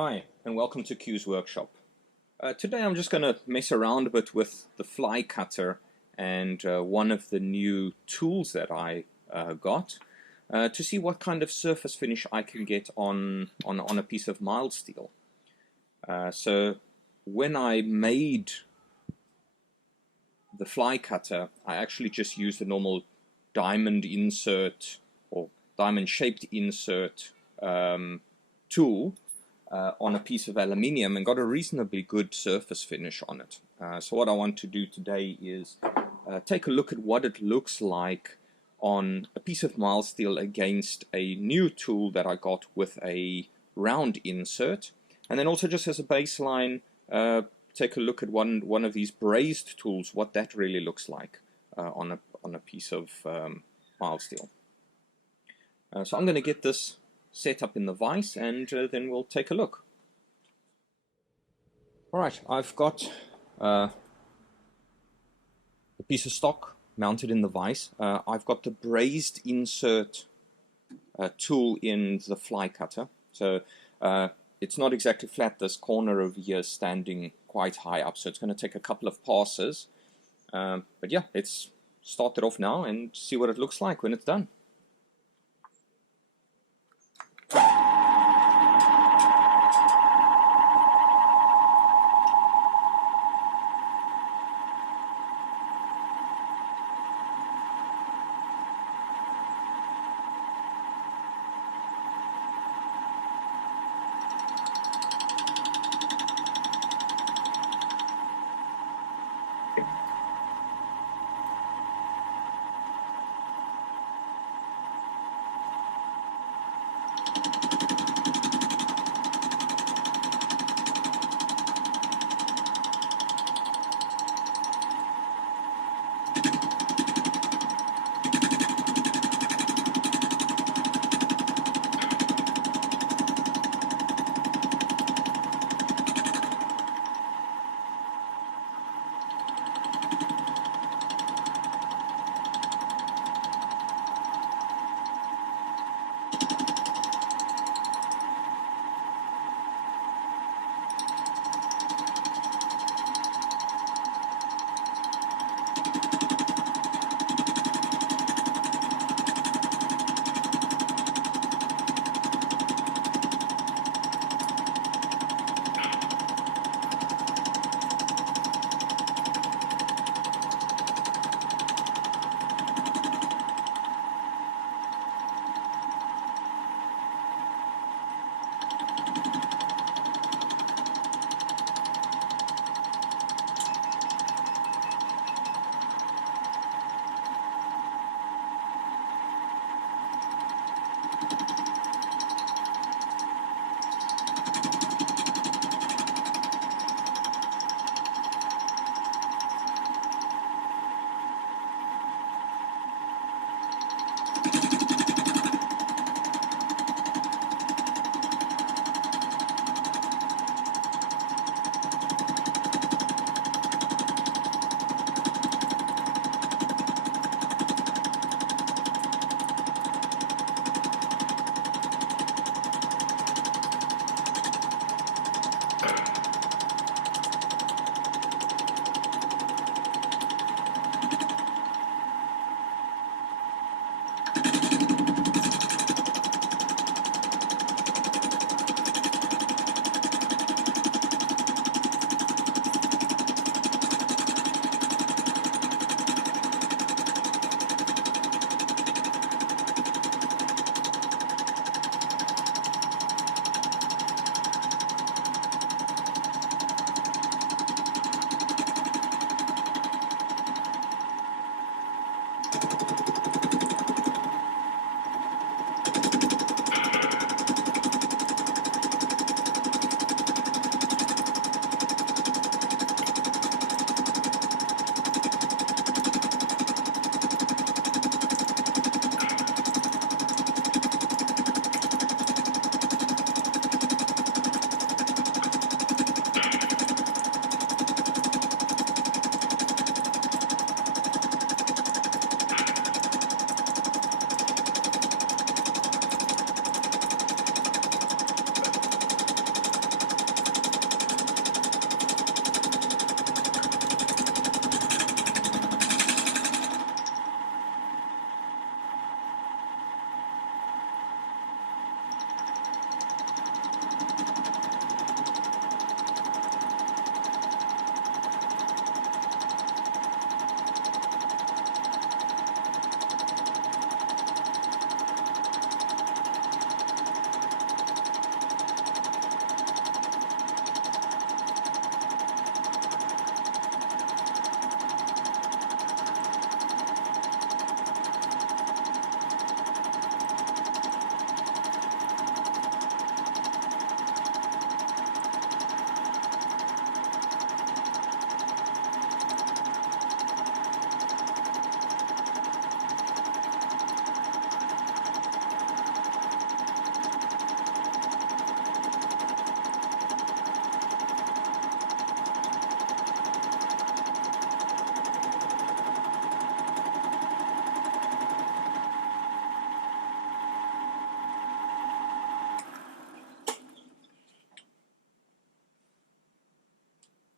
Hi, and welcome to Q's workshop. Today I'm just going to mess around a bit with the fly cutter and one of the new tools that I got to see what kind of surface finish I can get on a piece of mild steel. So when I made the fly cutter, I actually just used a normal diamond insert or diamond shaped insert tool on a piece of aluminium and got a reasonably good surface finish on it. So what I want to do today is take a look at what it looks like on a piece of mild steel against a new tool that I got with a round insert, and then also just as a baseline take a look at one of these brazed tools, what that really looks like on a piece of mild steel. So I'm going to get this set up in the vise and then we'll take a look. Alright, I've got a piece of stock mounted in the vise. I've got the brazed insert tool in the fly cutter. So it's not exactly flat. This corner over here is standing quite high up, so it's going to take a couple of passes. But yeah, let's start it off now and see what it looks like when it's done.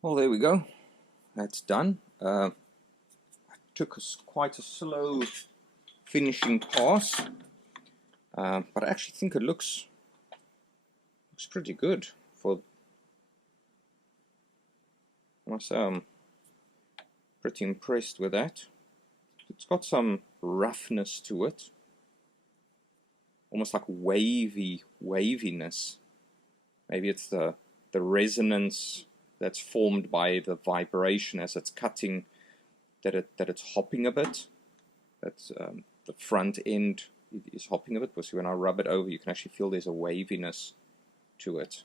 Well, there we go. That's done. I took quite a slow finishing pass, but I actually think it looks pretty good. I must say I'm pretty impressed with that. It's got some roughness to it, almost like waviness. Maybe it's the resonance that's formed by the vibration as it's cutting, that it's hopping a bit. That's the front end is hopping a bit, because when I rub it over, you can actually feel there's a waviness to it.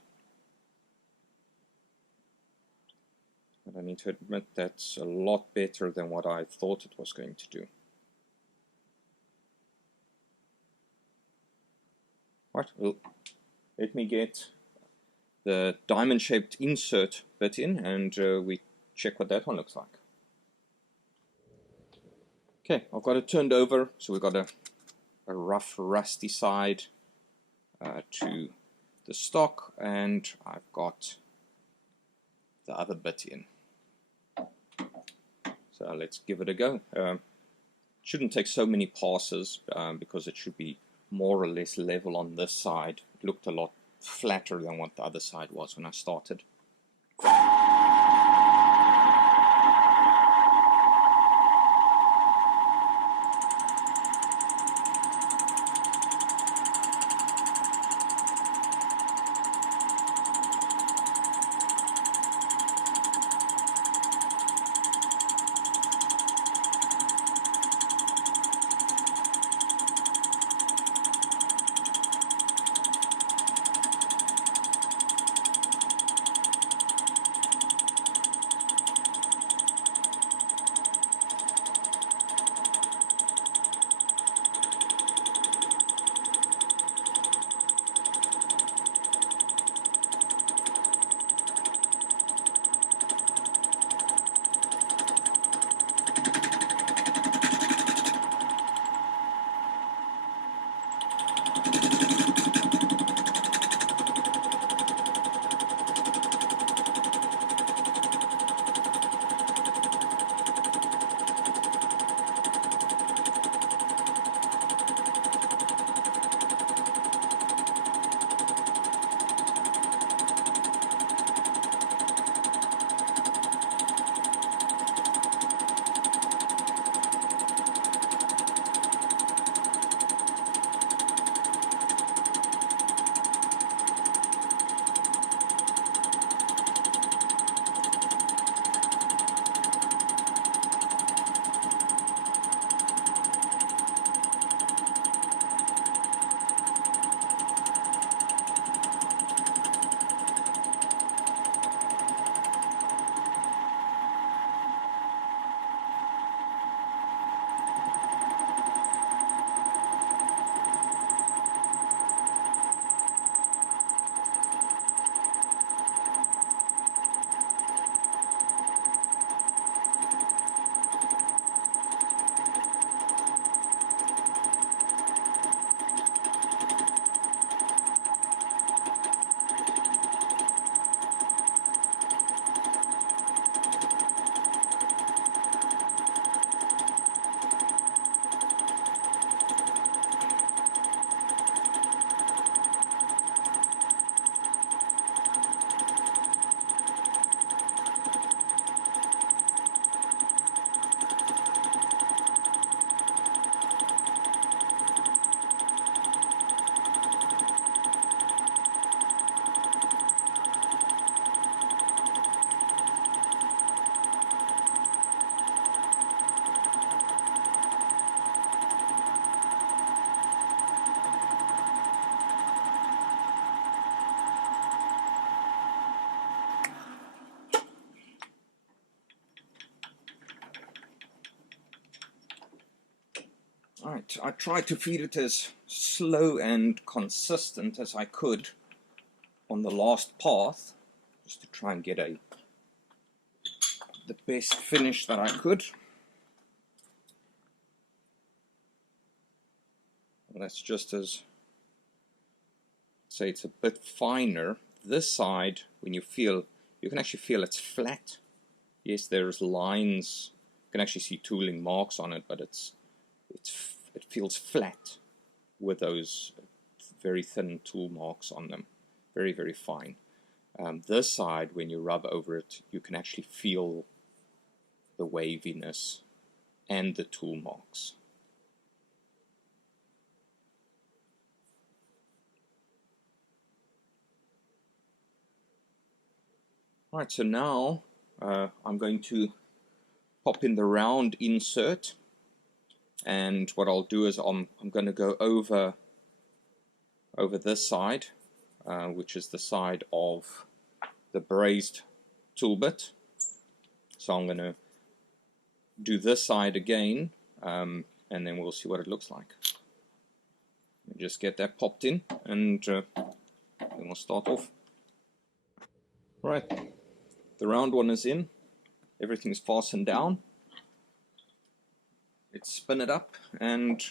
But I need to admit that's a lot better than what I thought it was going to do. Right, well, let me get the diamond-shaped insert bit in, and we check what that one looks like. Okay, I've got it turned over, so we've got a rough, rusty side to the stock, and I've got the other bit in. So let's give it a go. Shouldn't take so many passes because it should be more or less level on this side. It looked a lot flatter than what the other side was when I started. Alright, I tried to feed it as slow and consistent as I could on the last path, just to try and get the best finish that I could. And that's just as, say, it's a bit finer. This side, when you feel you can actually feel it's flat. Yes, there's lines. You can actually see tooling marks on it, but it feels flat with those very thin tool marks on them. Very, very fine. This side, when you rub over it, you can actually feel the waviness and the tool marks. Alright, so now I'm going to pop in the round insert, and what I'll do is I'm going to go over this side, which is the side of the brazed tool bit. So I'm going to do this side again, and then we'll see what it looks like. Just get that popped in, and then we'll start off. Right, the round one is in, everything's fastened down. Let's spin it up and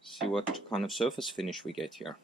see what kind of surface finish we get here.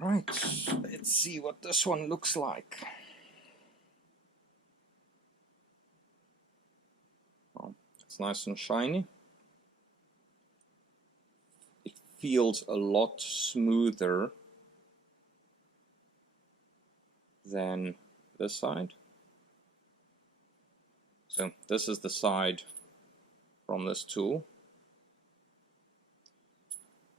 Right, let's see what this one looks like. Oh, it's nice and shiny. It feels a lot smoother than this side. So this is the side from this tool,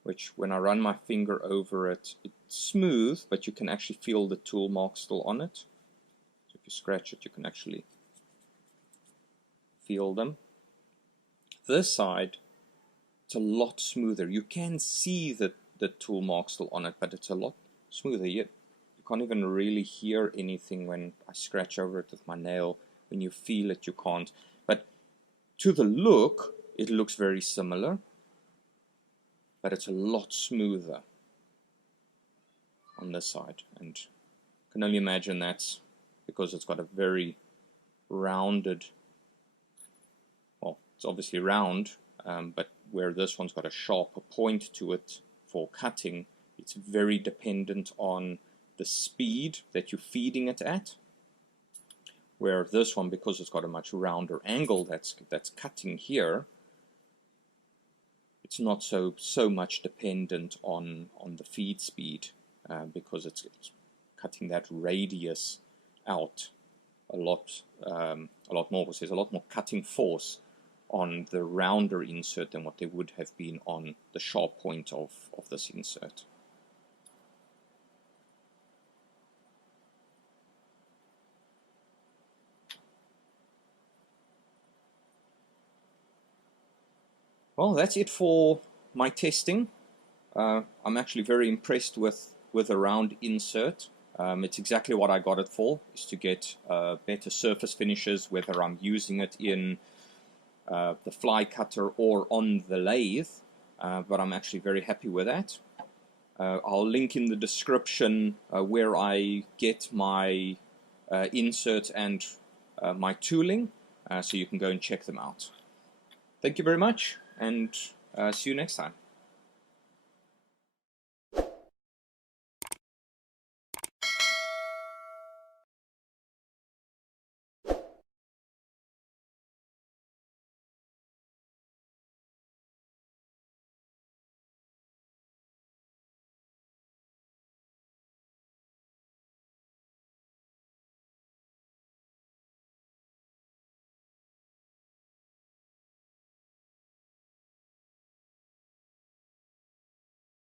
which when I run my finger over it, it's smooth, but you can actually feel the tool mark still on it. you scratch it, you can actually feel them. This side, it's a lot smoother. You can see the tool mark still on it, but it's a lot smoother. You can't even really hear anything when I scratch over it with my nail. When you feel it, you can't. But to the look, it looks very similar, but it's a lot smoother on this side. And I can only imagine that's because it's got a very rounded, well, it's obviously round, but where this one's got a sharper point to it for cutting, it's very dependent on the speed that you're feeding it at. Where this one, because it's got a much rounder angle that's cutting here, it's not so much dependent on the feed speed, because it's cutting that radius out a lot more, because there's a lot more cutting force on the rounder insert than what there would have been on the sharp point of this insert. Well, that's it for my testing. I'm actually very impressed with a round insert. It's exactly what I got it for, is to get better surface finishes, whether I'm using it in the fly cutter or on the lathe, but I'm actually very happy with that. I'll link in the description where I get my inserts and my tooling, so you can go and check them out. Thank you very much, and see you next time.